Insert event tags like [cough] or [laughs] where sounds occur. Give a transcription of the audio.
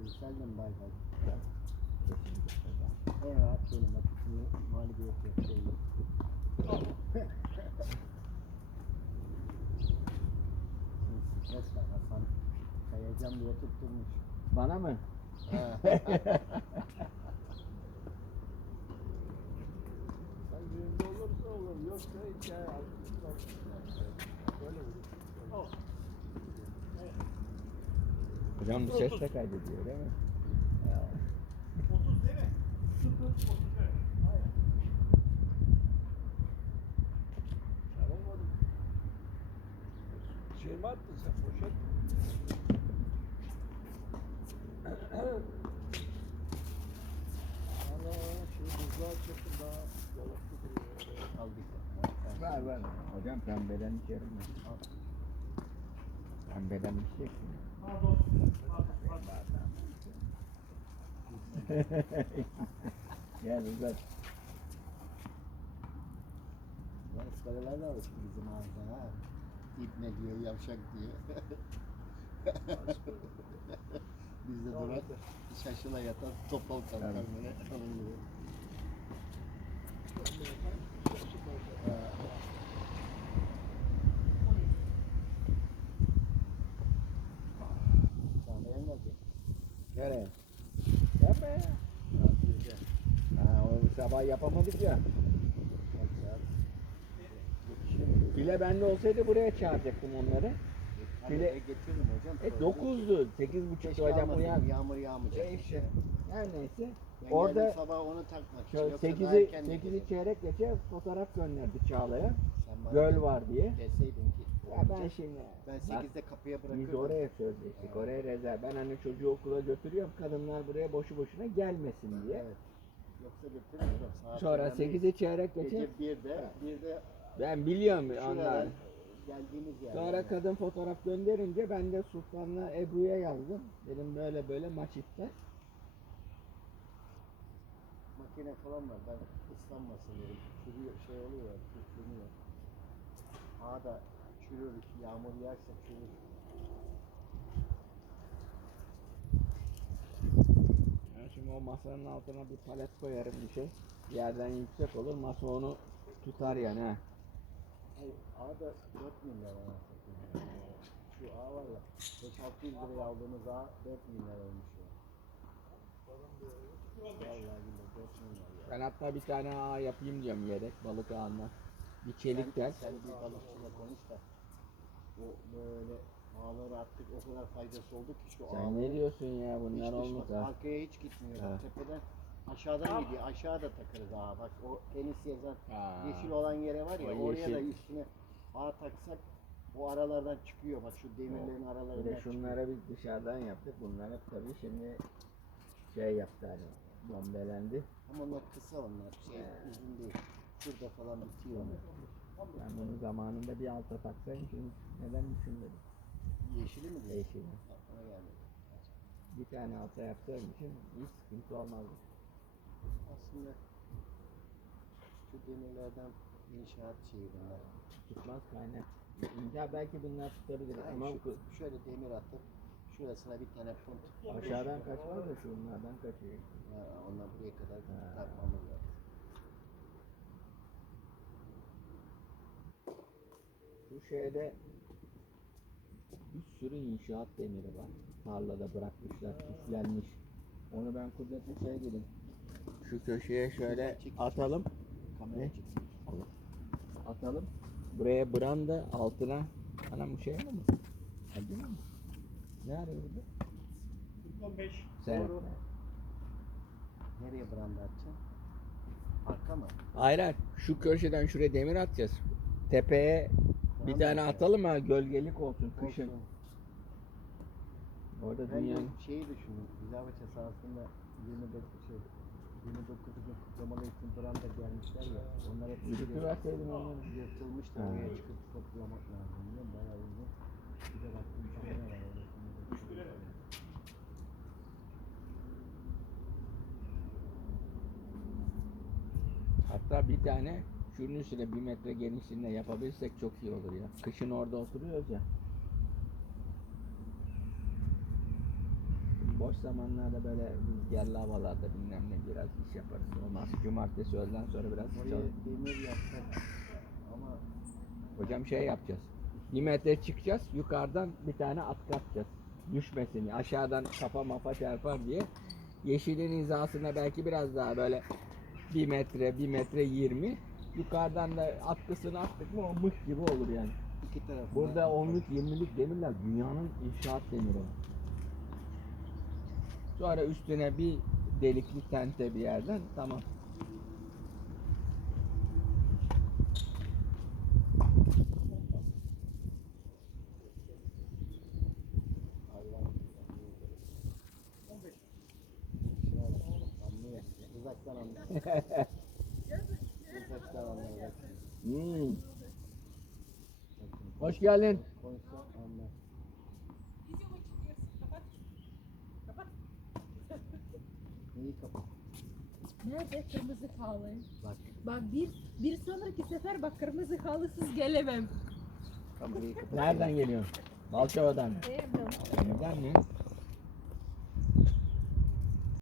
Yükseldim bay bay. Evet, benim vakitimi mağlubiyet yapıyorum. Şimdi stres var Hasan. Kayacağım diye tutturmuş. Bana mı? [laughs] Hocam bu ses de kaydediyor değil mi? 30 değil mi? 30 evet. Aynen. Çağırmadım. Şey mi attın sen poşet? Ana şu buzluğa çektim daha yolaklı duruyor. Aldık. Var var. Hocam pembeden içerim ben. Pembeden mi? Pardon. Pardon. Pardon. Gel uzat. Ya ıskaralar da alıştı bizim ağzına ha. İpne diyor, yavşak diyor. [laughs] Biz de durar, şaşıla yatar, topal kalkar böyle. Onun gibi. Ha. Kahveye mi bakayım? Nereye? Yapma ya. Ha, o sabah yapamadık ya. File bende olsaydı buraya çağıracaktım onları. File- e, getiririm hocam. E 9'du. 8.30 Keşke hocam almasaydım, uyan. Yağmur yağmayacak. E işte. Her neyse. Ben Orada sabah onu takmak için. şöyle Yoksa daha 8'i erken 8'i gidecek. çeyrek geçe fotoğraf gönderdi Çağla'ya. Göl var diye. Deseydin ki. Ben şimdi Ben bak, 8'de kapıya bırakırdım. biz oraya sözleştik. Oraya rezerv. Ben hani çocuğu okula götürüyorum. Kadınlar buraya boşu boşuna gelmesin diye. Evet. Yoksa götürürüm. Saat Sonra önemli. 8'i çeyrek geçe Gece 1'de, 1'de ben biliyorum onlar. geldiğimiz yer. Sonra yani. kadın fotoğraf gönderince ben de Sultan'la Ebru'ya yazdım. Dedim böyle böyle maç iptal. Makine falan var. Ben ıslanmasın dedim. Çürüyor, şey oluyor ya, kürkleniyor. Ağda çürür, yağmur yağarsa çürür. Ben şimdi o masanın altına bir palet koyarım bir şey. Yerden yüksek olur. Masa onu tutar yani ha. Hayır, ağda 4 milyar anasını. Şu ağ var ya, 5-600 liraya aldığımız ağ 4 milyar olmuş ya. Vallahi billahi 4 milyar ya. Ben hatta bir tane ağ yapayım diyorum yedek balık ağından. Bir çelik tel. Sen, sen bir balıkçıyla konuş da o böyle ağları attık o kadar faydası oldu ki şu Sen ne diyorsun ya bunlar düşmez. ha. Arkaya hiç gitmiyor. Ha. Tepeden aşağıdan gidiyor. Aşağı da takarız ağa. Bak o tenis yazan Ha. yeşil olan yere var ya O oraya yeşil. da üstüne ağ taksak o aralardan çıkıyor. Bak şu demirlerin Bir aralarından de çıkıyor. şunlara bir dışarıdan yaptık. Bunlar hep tabii şimdi şey yaptı hani bombelendi. Ama onlar kısa onlar. Şey He. uzun değil. Şurada falan bitiyor onlar. Ben bunu zamanında bir alta taksaydım şimdi neden düşünmedim. Yeşili mi? Yeşili. Aklıma geldi. Bir tane alta yaptığım için hiç sıkıntı olmazdı. Aslında şu demirlerden inşaat şeyi bunlar. Tutmaz kaynak. Ya belki bunlar tutabilir Yani ama şu, şöyle demir atıp şurasına bir tane punt. aşağıdan kaçmaz da şunlardan kaçıyor. Ha, onlar buraya kadar takmamız lazım. Bu şeyde bir sürü inşaat demiri var. Tarlada bırakmışlar, küflenmiş. Onu ben Kudret'e şey dedim. Şu köşeye şöyle atalım. Kamera. Atalım. Buraya branda altına anam bu şey mi? Hadi mi? Ne arıyor burada? 15. Sen. Doğru. Nereye branda atacaksın? Arka mı? Hayır hayır. Şu köşeden şuraya demir atacağız. Tepeye bir tane atalım ha gölgelik olsun kışın. Olsun. Orada Ben dünyanın şeyi düşündüm. Güzelbaşı sahasında 29 şey 29 gün kutlamalı için branda gelmişler ya. Onlar hep yürütüverseydin onları. yırtılmış da Ha. oraya çıkıp toplamak lazım. Biliyor musun? Bayağı uzun. Bir de baktım kamera var orada. Hatta bir tane üstüne bir metre genişliğinde yapabilirsek çok iyi olur ya. Kışın orada oturuyoruz ya. Boş zamanlarda böyle rüzgarlı havalarda bilmem ne biraz iş yaparız. Olmaz. Cumartesi öğleden sonra biraz Oraya çalış. demir yapsak ama Hocam şey yapacağız. Bir metre çıkacağız. Yukarıdan bir tane atkı atacağız. Düşmesin. Aşağıdan kafa mafa çarpar diye. Yeşilin hizasına belki biraz daha böyle bir metre, bir metre yirmi. Yukarıdan da atkısını attık mı o mıh gibi olur yani. İki tarafına. Burada 10'luk 20'lik demirler dünyanın inşaat demiri. Sonra üstüne bir delikli tente bir yerden tamam. Uzaktan anlıyor. [laughs] Hmm. Hoş geldin. Nerede kırmızı halı? Bak. Bak bir bir sonraki sefer bak kırmızı halısız gelemem. Nereden geliyorsun? Balçova'dan. Evden mi?